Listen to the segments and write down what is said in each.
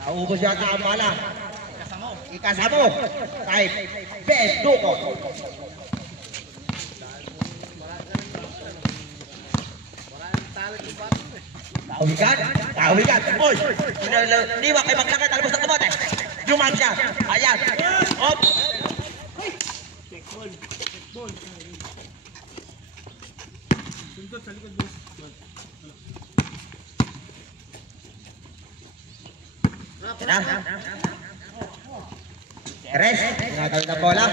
Naubos yata ang bala. Ikasamo. Kahit best duko. Tawigan. Uy! Liwa kay maglakad. Talbos ng kamote. Jumam siya. Ayan. Hop. Check ball. Sundot sa likod boss. Yan na. Teres. Tinatawid ng bola.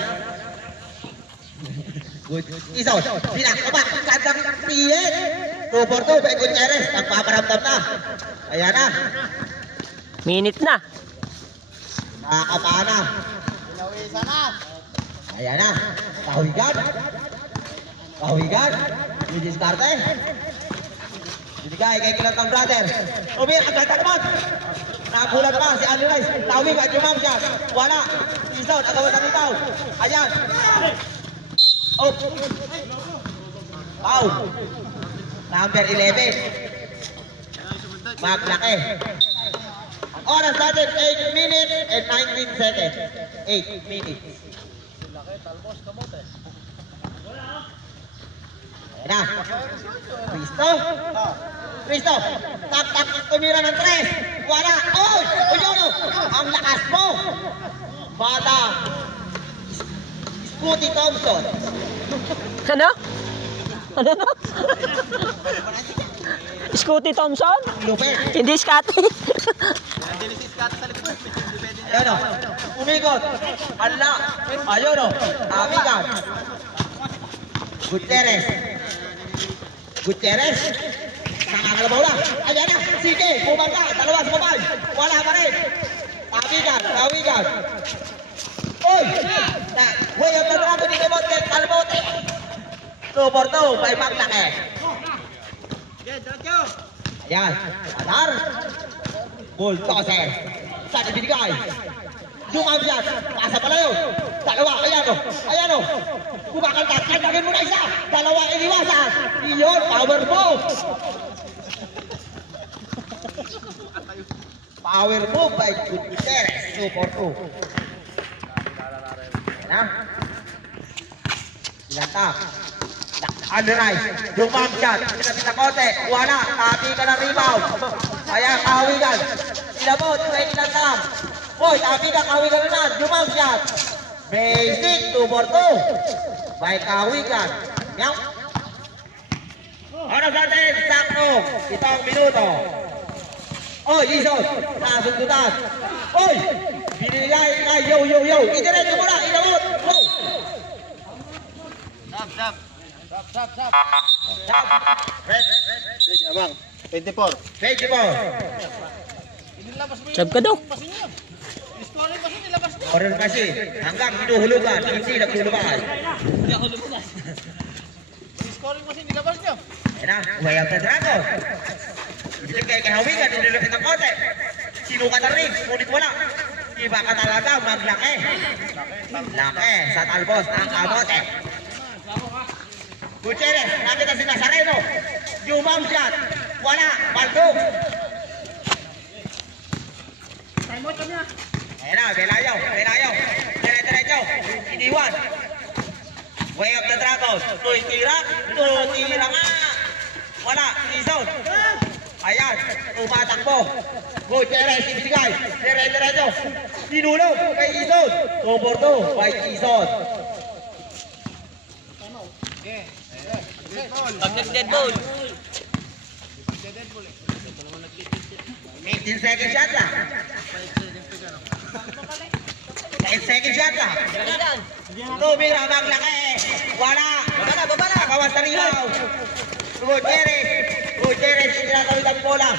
Good. Isaw. Pinakaba. Kandang tiyen. 2-4-2. By Gutierrez. Nagpaparamdam na. Ayan na. Minute na. Nakakapaan na. Pinawisa na. Ayan na. Kahuigan. Didiskarte. Binigay kay Kilatang brother. Umir, agad naman. Nagulat pa si Andy Rice. Tawigan, jumam siya. Wala. Isaw, nagawad ang itaw. Ayan. Oh. Pau. Number 11. Maglaki. Ang oras natin, 8 minutes and 19 seconds. 8 minutes. Ayan na. Cristo. Tak, tumira ng 3. Wala. Oh! Uyono. Ang lakas mo. Bata. Scotty Thompson. Ano? Scotty Thompson? Lupit. Hindi Scotty. Ayun o. Umikot. Ala. Ayun o. Abigan. Gutierrez. Nakakalabaw na. Ayan na. Sige. Bumangka. Dalawa sa babay. Wala pa rin. Tawigan. Uy! Way of the dragon ni Kalbote. 2-4-2. By Maglaki. Ayan. Adar. Bulldozer. Saan ibinigay? Jumam yan. Pasa pala yun. Dalawa. Ayan o. Kumakanta. Kantagin mo na isa. Dalawa iniwasan. Iyon. Power move. Power move by Gutierrez. 2-4-2. Ayan na. Ilanta. Underize. Jumam yan. Pinapita kote. Wala. Tapi ka ng rebound. Ayan. Kawigan. Ilabot. Pwede na tam. Boy, tapi ka kawigan na. Jumam yan. Basic. 2-4-2. By kawigan. Yan. Oras natin. Sakto. 7 minuto. Oy, Ison. Nasundutan. Oy. Binigay kay yo. Idiretso mo na. Ilabot. Go. Stop. Red. Abang. 24. Sab ka daw. Scoring kasi nilabas niya. Oral kasi. Hanggang hinuhulugan. Hindi naghulugan. Scoring kasi nilabas niya. Ayan na. Way of the dragon. Ibigay kay Hawigan. Nilulupit ng kote. Sinukat ang ring. Ngunit wala. Iba ka talaga. Maglaki. Laki. Sa talbos ng kamote. Gutierrez, nakita si Nazareno. Jumam shot. Wala. Baldo. Ayan na, Belayaw. Dire-diretso. Iniwan. Way of the dragon. Tira nga. Wala. Ison. Ayan. Tumatakbo. Gutierrez, ibigay. Dire-diretso. Sinulog kay Ison. 2-4-2 by Ison. Dead ball. 18 seconds shot lang. 8 seconds shot lang. Tumira, maglaki. Wala. Babala. Nakawas na rilaw. Gutierrez, tinatawid ang bola.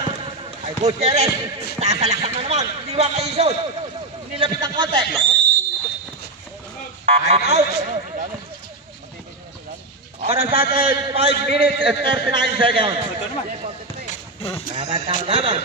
Ay, Gutierrez. Sasalaksak na naman. Diwa kay Ison. Nilapit ang konti. Time out. Oras natin 5 minutes and 39 seconds. Laban.